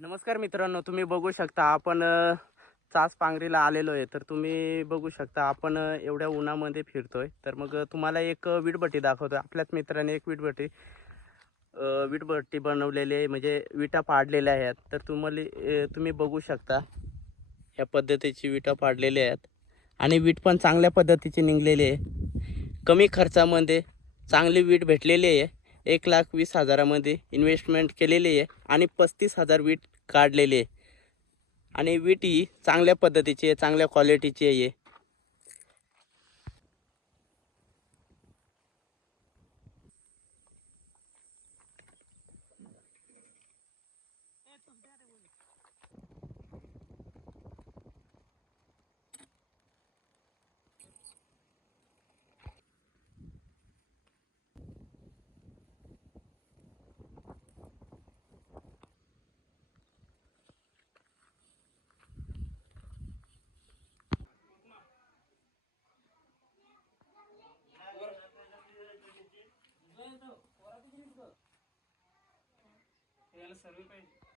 नमस्कार मित्रांनो, तुम्ही बघू शकता आपण चास पांगरीला आलेलो आहे. तर तुम्ही बघू शकता आपण एवढ्या उन्हामध्ये फिरतोय. तर मग तुम्हाला एक वीटभट्टी दाखवतोय. आपल्याच मित्राने एक वीटभट्टी बनवलेली आहे, म्हणजे विटा पाडलेल्या आहेत. तर तुम्ही बघू शकता ह्या पद्धतीची विटा पाडलेल्या आहेत आणि वीट पण चांगल्या पद्धतीची निघलेली आहे. कमी खर्चामध्ये चांगली वीट भेटलेली आहे. 1,20,000मध्ये इन्व्हेस्टमेंट केलेली आहे आणि 35,000 वीट काढलेली आहे. आणि वीट ही चांगल्या पद्धतीची आहे, चांगल्या क्वालिटीची आहे. सर्वे पाहिजे.